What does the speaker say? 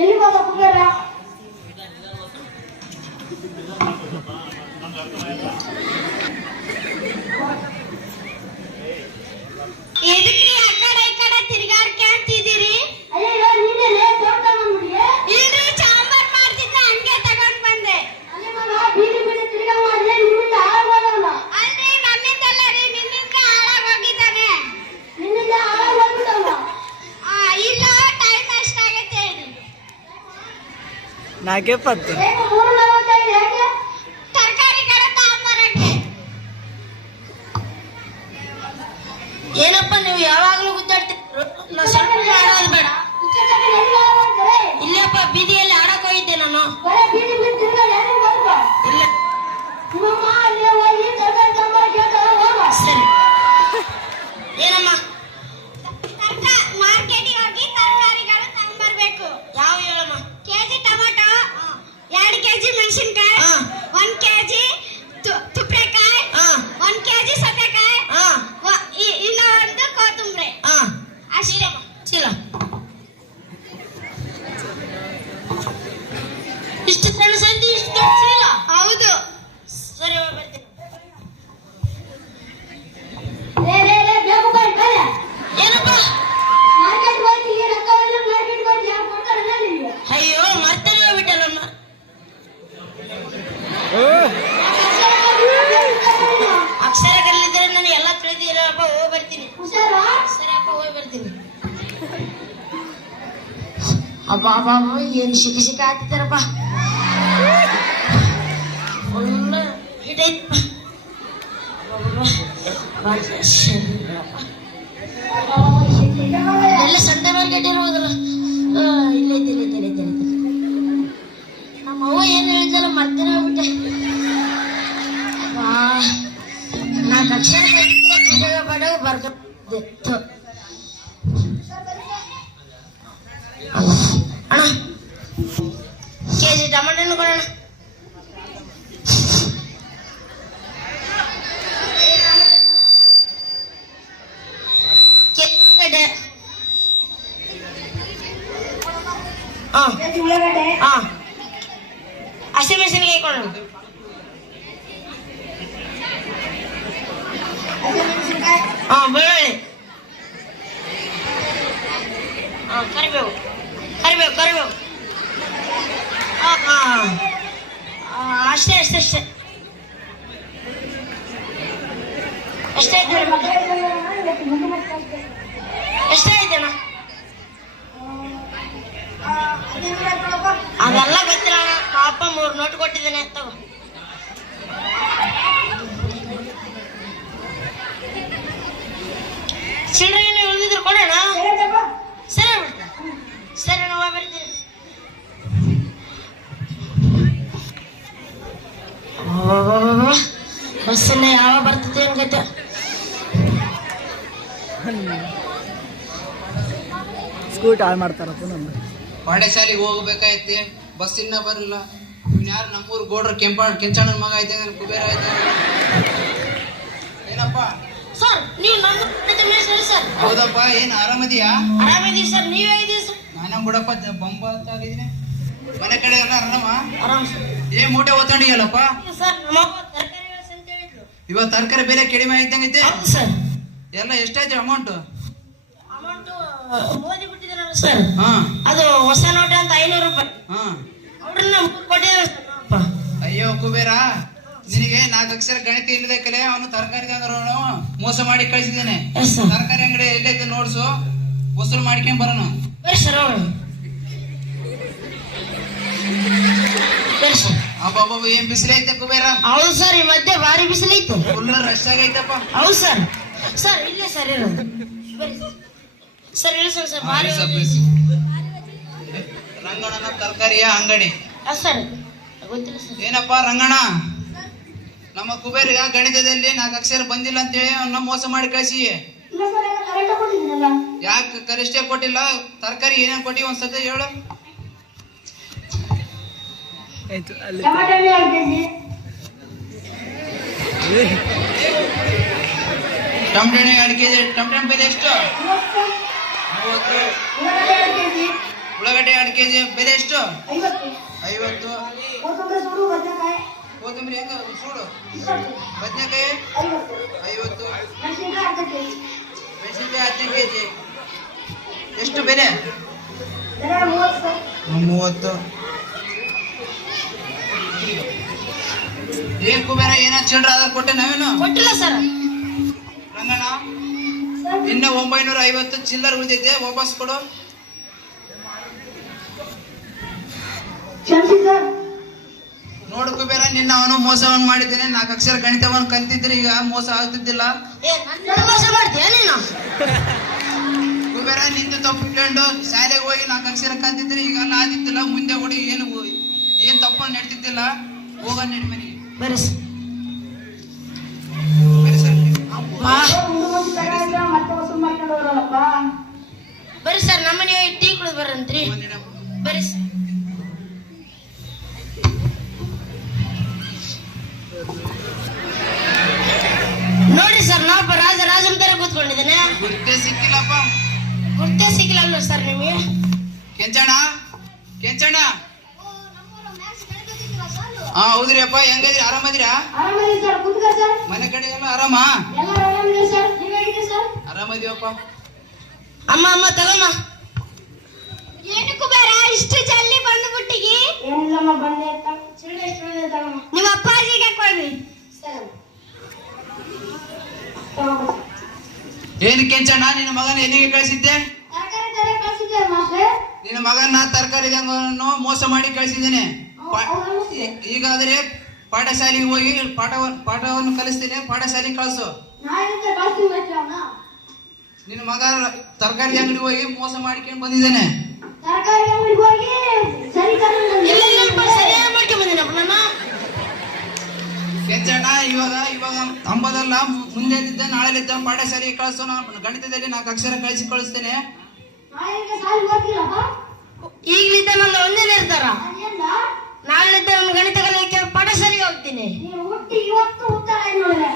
ಎಲ್ಲಿ ಬಾಬಾ ಕುಬೇರ ಎದಕ್ರಿ ಆ ಕಡೆ ಈ ಕಡೆ ತಿರ್ಗಾಡ್ಕೆ ಅಂತಿದ್ದೀರಿ? ಅಯ್ಯೋ ನೀನೇ ತೋಟ ಬಂದ್ಬಿಡಿ. ಇಲ್ರಿ ಚಾಂಬರ್ ಮಾಡ್ತಿದ್ದೆ ಹಂಗೆ ತಗೊಂಡ್ ಬಂದೆ. ಅಲ್ಲಿ ಮಗ ಬೀದಿ ಬೀದಿ ತಿರ್ಗಾ ಮಾಡಿದ್ರೆ ನಿನ್ನಿಂದ ಹಾಳಾಗೋದಲ್ಲ. ಅಲ್ರಿ ನನ್ನಿಂದಲ್ಲ ರೀ ನಿನ್ನಿಂದ ಹಾಳಾಗ್ ಹೋಗಿದ್ದಾನೆ. ನಿನ್ನಿಂದ ಹಾಳಾಗೋಗ್ಬಿಟ್ಟಲ್ಲ. ಇಲ್ಲ ಟೈಮ್ ಎಷ್ಟಾಗೈತೆ ಹೇಳಿ? ನಾಕೆ ಪತ್ತು ಏನು 3:45 ಯಾಕೆ? ತರಕಾರಿಗಳ ತಗೊಂಬರಕ್ಕೆ. ಏನಪ್ಪ ನೀವು ಯಾವಾಗ್ಲೂ ಗುದ್ದಾಡ್ತೀರ? ಸ್ವಲ್ಪ ಆಡೋದು ಬೇಡ. ಇಷ್ಟೊತ್ತಿಗೆ ಎಲ್ಲಿ ಹಾಳಾಗ್ತಾರೆ? ಇಲ್ಲಪ್ಪ ಬೀದಿಯಲ್ಲಿ ಆಡಕ್ ಹೋಗಿದ್ದೆ ನಾನು. ಬರೀ ಬೀದಿ ಬೀದಿ ತಿರ್ಗಾ ಏನು ಬರುತ್ತಾ? ಇಲ್ಲ ನಿಮ್ಮಮ್ಮ ಅಲ್ಲಿ ಹೋಗಿ ತರಕಾರಿ ತಗೊಂಬರಕ್ಕೆ ಹೇಳ್ತಾರೆ ಹೋಗು. ಸರಿ. ಏನಮ್ಮ ಮಾರ್ಕೆಟಿಗೆ ಹೋಗಿ ತರಕಾರಿಗಳು ತಗೊಂಬರ್ಬೇಕು. ಯಾವ ಹೇಳಮ್ಮ? ಕೆಜಿ ಟೊಮೆಟೊ, 2 ಕೆಜಿ ಮೆಣಸಿನ್ಕಾಯಿ, ಹಾ. 1 ಕೆಜಿ ತುಪ್ರೆಕಾಯಿ, ಹಾ 1 ಕೆಜಿ ಸೌತೆಕಾಯಿ, ಹಾ ಇನ್ನ ಒಂದು ಕೊತ್ತಂಬರಿ. ಹಾ ಅಷ್ಟೇ. ಚೀಲ ಇಷ್ಟು ಸಣ್ಣ ಸಂಧಿ ಇಷ್ಟು ದೊಡ್ಡ ಚೀಲ? ಹೌದು. ಸರಿ ಬರ್ತೀನಿ. ರೇ ಬೇಕು ಕಣ್ ಕಳೆ. ಏನಪ್ಪ? ಮಾರ್ಕೆಟ್ ಹೋಗಿ ರೊಕ್ಕವೆಲ್ಲ ಮಾರ್ಕೆಟ್ ಹೋಗಿ ಯಾರು ಕೊಡ್ತಾರೆ ನಿಮಗೆ? ಅಯ್ಯೋ ಮರ್ತನೇ ಹೋಗ್ಬಿಟ್ಟಲ್ಲಮ್ಮ. ಅಕ್ಷರ ಕಲಿದ್ರೆ ನಾನು ಎಲ್ಲ ತಿಳಿದಿರಪ್ಪ. ಹೋಗಿ ಬರ್ತೀನಿ. ಹುಷಾರಾ? ಸರಿ ಅಪ್ಪ ಹೋಗಿ ಬರ್ತೀನಿ. ಅಬ್ಬ ಅಬ್ಬ ಅಬ್ಬ ಏನು ಶಿಕ ಆಗ್ತಿದ್ದಾರಪ್ಪ. ಫುಲ್ ಹಿಟ್ ಐತಪ್ಪ. ಎಲ್ಲ ಸಂಡೆ ಮಾರ್ಕೆಟ್ ಇರುವುದಲ್ಲ. ಇಲ್ಲೈತಿ ನಮ್ಮ ಅವ್ವ ಏನು ಹೇಳಿದ್ದಲ್ಲ ಮರ್ತೇನೆ ಹೋಗ್ಬಿಟ್ಟೆ. ನಾಲ್ಕು ಅಕ್ಷರ ಬಡಗ ಬರ್ದಿತ್ತು. ಅಣ್ಣ ಕೆಜಿ ಟಮಾಟೋ ಕೊಡೋಣ. ಉಳ್ಳಾಗಡ್ಡೆ ಹಸಿಮೆಣಸಿನಕಾಯಿ ಕೊಡೋಣ. ಬೆಳ್ಳುಳ್ಳಿ, ಕರಿಬೇವು. ಅಷ್ಟೇ ಎಷ್ಟೈತೆ ಅಣ್ಣ? ಅದೆಲ್ಲ ಗೊತ್ತಿಲ್ಲ ಅಣ್ಣ. ಪಾಪ 3 ನೋಟ್ ಕೊಟ್ಟಿದ್ದೇನೆ. ತಗೋ. ಚಿಲ್ಲರೆ ಏನು ಉಳಿದಿದ್ರು ಕೊಡೋಣ. ಸರಿ ಬಿಡ್ತ. ಸರಿ ನಾವು ಬರ್ತೀನಿ. ಬಸ್ಸನ್ನ ಯಾವ ಬರ್ತದೆ ಏನು ಗೊತ್ತ. ಸ್ಕೂಟ್ ಹಾಳು ಮಾಡ್ತಾರಪ್ಪ ನಮ್ಮ ಪಾಠಶಾಲೆಗೆ ಹೋಗ್ಬೇಕಾಯ್ತಿ, ಬಸ್ ಇನ್ನ ಬರಲ್ಲ. ಯಾರು ನಮ್ಮೂರು ಗೋಡ್ರ ಕೆಂಚಣ್ಣನ ಮಗ ಐತೆ ಕುಬೇರ ಐತೆ. ಏನಪ್ಪ ಸರ್ ನೀವು ನಮ್ಮ ಸರಿ ಸರ್? ಹೌದಪ್ಪ. ಏನ್ ಆರಾಮದಿಯಾ? ಆರಾಮಿದ್ದೀವಿ ಸರ್. ನೀವ್ ಹೇಗಿದ್ದೀವಿ ಸರ್? ನಾನು ಬಿಡಪ್ಪ ಬೊಂಬ ಆಗಿದ್ದೀನಿ. ಮನೆ ಕಡೆ ಎಲ್ಲ ಆರಾಮ? ಆರಾಮ್ ಸರ್. ಮೂಟೆ ಓದ್ಕೊಂಡಿಯಲ್ಲಪ್ಪ? ಸರ್ ನಮ್ಮ ತರಕಾರಿಗಳು ಅಂತ ಹೇಳಿದ್ರು. ಇವಾಗ ತರಕಾರಿ ಬೆಲೆ ಕಡಿಮೆ ಐತಂಗೈತೆ. ಹೌದು ಸರ್. ಎಲ್ಲ ಎಷ್ಟಾಯ್ತು ಅಮೌಂಟ್? ಅಮೌಂಟ್ ಓದಿ ಬಿಟ್ಟಿದ್ದೀರಲ್ಲ ಸರ್. ಹಾ ಅದು ಹೊಸ ನೋಟ ಅಂತ 500 ರೂಪಾಯಿ. ಹಾ ಅವ್ರನ್ನ ಕೊಟ್ಟಿದ್ದಾರೆ ಸರ್ ನಮ್ಮಪ್ಪ. ಅಯ್ಯೋ ಕುಬೇರ, ನಿನಗೆ 4 ಅಕ್ಷರ ಗಣಿತ ಇಲ್ಲದೆ ಕಲೆ. ಅವನು ತರಕಾರಿ ಮೋಸ ಮಾಡಿ ಕಳಿಸಿದ್ದೇನೆ. Yes sir. ತರಕಾರಿ ಅಂಗಡಿ ಎಲ್ಲೈತೆ ನೋಡ್ಸು, ವಸೂಲು ಮಾಡ್ಕೊಂಡ್ ಬರೋಣ. ಬರ್ರಿ ಸರ್ ಅವರು. ಬರ್ರಿ ಸರ್. ಅಬ್ಬಬ್ಬ ಏನ್ ಬಿಸಿಲೈತೆ ಕುಬೇರ. ಹೌದು ಸರ್. ಈ ಮಧ್ಯೆ ಭಾರಿ ಬಿಸಿಲೈತೆ. Full rush ಆಗೈತಪ್ಪ. ಹೌದು ಸರ್. ಸರ್ ಇಲ್ಲೇ ಸರ್ ಇರೋದು. ಬರ್ರಿ ಸರ್. ಇಳಿಸೋಣ ಸರ್. ಭಾರಿ ರಂಗಣ್ಣನ ತರಕಾರಿಯ ಅಂಗಡಿ. ಸರ್ ಗೊತ್ತಿಲ್ಲ ಸರ್. ಏನಪ್ಪ ರಂಗಣ್ಣ, ನಮ್ಮ ಕುಬೇರಿಗ ಗಣಿತದಲ್ಲಿ 4 ಅಕ್ಷರ ಬಂದಿಲ್ಲ ಅಂತೇಳಿ ಅವನ್ನ ಮೋಸ ಮಾಡಿ ಕಳಿಸಿ. ಯಾಕೆ ಕರಿಷ್ಟೇ ಕೊಟ್ಟಿಲ್ಲ? ತರಕಾರಿ ಏನೇನು ಕೊಟ್ಟಿ ಒಂದ್ಸತಿ ಹೇಳು. ಟಮಾಟೋ 2 ಕೆಜಿ, ಟಮಟೆ 2 ಕೆಜಿ. ಟಮಟೆ ಬೆಲೆ ಎಷ್ಟು? 30. ಉಳ್ಳಾಗಡ್ಡೆ 2 ಕೆಜಿ, ಉಳ್ಳಾಗಡ್ಡೆ ಉಳ್ಳಾಗಡ್ಡಿ 2 ಕೆಜಿ ಬೆಲೆ ಎಷ್ಟು? 50. 50. ಕೊತ್ತಂಬರಿ ಸೂಡು ಬದನೆಕಾಯಿ ಕೊತ್ತಂಬರಿ ಹೆಂಗ ಸೂಡು? 20. ಬದನೆಕಾಯಿ 50. 50. ಮೆಣಸಿನಕಾಯಿ ಅರ್ಧ ಕೆಜಿ. ಮೆಣಸಿನಕಾಯಿ 10 ಕೆಜಿ. ಎಷ್ಟು ಬೆಲೆ? ಬೆಲೆ 30 ಸರ್. 30. ಏನ್ ಕುಬೇರ ಏನ ಚಿಲ್ಡ್ರ ಆಧಾರ್ ಕೊಟ್ಟೆ ನಾವೇನು? ಕೊಟ್ಟಿಲ್ಲ ಸರ್. ರಂಗಣ್ಣ ಇನ್ನ 950 ಚಿಲ್ಲರ್ ಉಳಿದೈತೆ, ವಾಪಸ್ ಕೊಡು. ಕ್ಷಮಿಸಿ ಸರ್. ನೋಡು ಕುಬೇರ, ನಿನ್ನ ಅವನು ಮೋಸವನ್ನು ಮಾಡಿದ್ದೇನೆ. 4 ಅಕ್ಷರ ಗಣಿತವನ್ನು ಕಲ್ತಿದ್ರೆ ಈಗ ಮೋಸ ಆಗ್ತಿದ್ದಿಲ್ಲ. ನನ್ನ ಮೋಸ ಮಾಡ್ತೀಯ ನೀನು? ಕುಬೇರ, ನಿಂದು ತಪ್ಪಿಕೊಂಡು ಶಾಲೆಗೆ ಹೋಗಿ 4 ಅಕ್ಷರ ಕಲ್ತಿದ್ರೆ ಈಗ ಅಲ್ಲ ಆದಿದ್ದಿಲ್ಲ. ಮುಂದೆ ಓಡಿ ಏನ್ ತಪ್ಪನ್ನು ನಡ್ತಿದ್ದಿಲ್ಲ. ಹೋಗ ನಡಿ ಮನೆಗೆ. ಬರ್ರಿ ಸರ್. ಬರೀ ಸರ್ ಮುಂದೆ ತಗೊಂಡ್ರೆ ಮತ್ತೆ ವಸೂಲ್ ಮಾಡ್ಕೊಂಡು ಹೋಗ್ರಲ್ಲಪ್ಪ. ಬರ್ರಿ ಸರ್, ನಮ್ಮನೆ ಟೀ ಕುಡಿದು ಬರ್ರಂತ್ರಿ. ಬರ್ರಿ ಸರ್. ನೋಡ್ರಿ ಸರ್, ನಾವೊಬ್ಬ ರಾಜನ ತರ ಕೂತ್ಕೊಂಡಿದ್ದೇನೆ. ಗುರ್ತೇ ಸಿಕ್ಕಿಲ್ಲಪ್ಪ. ಗುರ್ತೇ ಸಿಕ್ಕಿಲ್ಲ ಅಲ್ವ ಸರ್ ನಿಮಗೆ? ಕೆಂಚಣ್ಣ ಹಾ ಹೌದ್ರಿ ಅಪ್ಪ. ಹೆಂಗದ್ರಿ? ಆರಾಮದಿರಾ? ಆರಾಮದಿ ಸರ್. ಕುತ್ಕೋ ಸರ್. ಮನೆ ಕಡೆ ಎಲ್ಲ ಆರಾಮ? ಎಲ್ಲ ಆರಾಮಿದೆ ಸರ್. ನೀವ್ ಹೇಗಿದ್ದೀರಿ ಸರ್? ಆರಾಮದಿವಪ್ಪ. ಅಮ್ಮ ತಗೊಮ್ಮ. ಏನು ಕುಬೇರ ಇಷ್ಟು ಜಲ್ದಿ ಬಂದ್ಬಿಟ್ಟಿಗಿ? ಏನಿಲ್ಲಮ್ಮ, ಬಂದೆ ಚಿಲ್ಡ್ರೆ ಎಷ್ಟು ತಗೊಂಡು ನಿಮ್ಮ ಅಪ್ಪಾಜಿಗೆ ಕೊಡ್ರಿ. ಸರ್ ತಗೊಂಡು ಏನು ಕೆಂಚಣ್ಣ, ನಿನ್ನ ಮಗನ ಎಲ್ಲಿಗೆ ಕಳಿಸಿದ್ದೆ? ತರಕಾರಿ ತರ ಕಳ್ಸಿದ್ದೆ ಮಾಸ್ಟರ್. ನಿನ್ನ ಮಗನ ತರಕಾರಿ ಮೋಸ ಮಾಡಿ ಕಳಿಸಿದ್ದೇನೆ. ಈಗಾದ್ರೆ ಪಾಠಶಾಲೆಗೆ ಹೋಗಿ ಪಾಠವನ್ನು ಕಲಿಸ್ತೇನೆ. ಪಾಠಶಾಲೆಗೆ ಕಳಿಸು. ನಾಳೆಯಿಂದ ಕಳ್ಸಿ ಮಾಸ್ಟರ್ ಅವನ. ನಿನ್ನ ಮಗ ತರಕಾರಿ ಅಂಗಡಿಗೆ ಹೋಗಿ ಮೋಸ ಮಾಡಿಕೊಂಡು ಬಂದಿದ್ದೇನೆ. ತರಕಾರಿ ಅಂಗಡಿಗೆ ಹೋಗಿ ಸರಿ ಸರಿಯಾಗಿ ಮಾಡ್ಕೊಂಡ್ ಬಂದಿನಪ್ಪ ನಾನು. ಕೆಂಚಣ್ಣ, ಇವಾಗ ಅಂಬದಲ್ಲ, ಮುಂದೆಲಿದ್ದ ನಾಳೆಲಿದ್ದ ಪಾಠಶಾಲೆಗೆ ಕಳಿಸು. ನಾನು ಗಣಿತದಲ್ಲಿ 4 ಅಕ್ಷರ ಕಳಿಸ್ತೇನೆ. ನಾಳೆಯಿಂದ ಸಾಲಿ ಓದ್ತಿಲ್ಲಪ್ಪ. ಈಗಲಿದ್ದ ನನ್ನ ಒಂದೇ ನಿರ್ಧಾರ. ಅದೇನ ನಾಳಿದ್ದ ನನ್ನ ಗಣಿತ ಕಲಿಯಕ್ಕೆ ಪಾಠಶಾಲೆಗೆ ಹೋಗ್ತೀನಿ. ನೀವು ಹುಟ್ಟಿ ಇವತ್ತು ಉತ್ತರ ನೋಡಿದೆ.